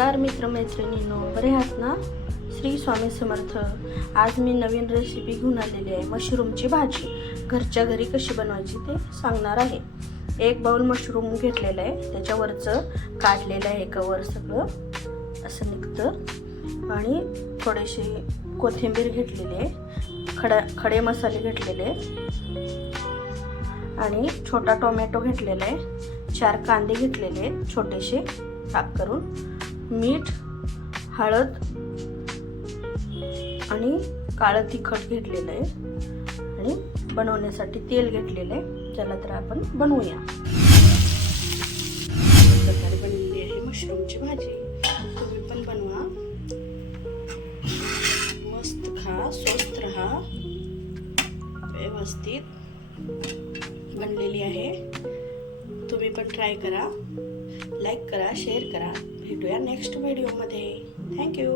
नमस्कार मित्रमैत्रिणींनो, बरे आहात ना? श्री स्वामी समर्थ. आज मी नवीन रेसिपी घेऊन आलेली आहे. मशरूमची भाजी घरच्या घरी कशी बनवायची ते सांगणार आहे. एक बाउल मशरूम घेतलेलं आहे, त्याच्यावरचं काढलेलं आहे कवर सगळं असं निघतं. आणि थोडीशी कोथिंबीर घेतलेली आहे, खडे मसाले घेतलेले आणि छोटा टोमॅटो घेतलेला आहे, 4 कांदे घेतलेले आहेत छोटेसे काप करून, मीठ, हळद आणि काळं तिखट घेतलेलं आहे आणि बनवण्यासाठी तेल घेतलेलं आहे. चला तर आपण बनवूया. प्रकारे बनवलेली आहे मशरूमची भाजी. तुम्ही पण बनवा, मस्त खा, स्वस्थ रहा. व्यवस्थित बनलेली आहे. तुम्ही पण ट्राय करा, लाईक करा, शेअर करा. भेटूया नेक्स्ट व्हिडिओमध्ये. थँक्यू.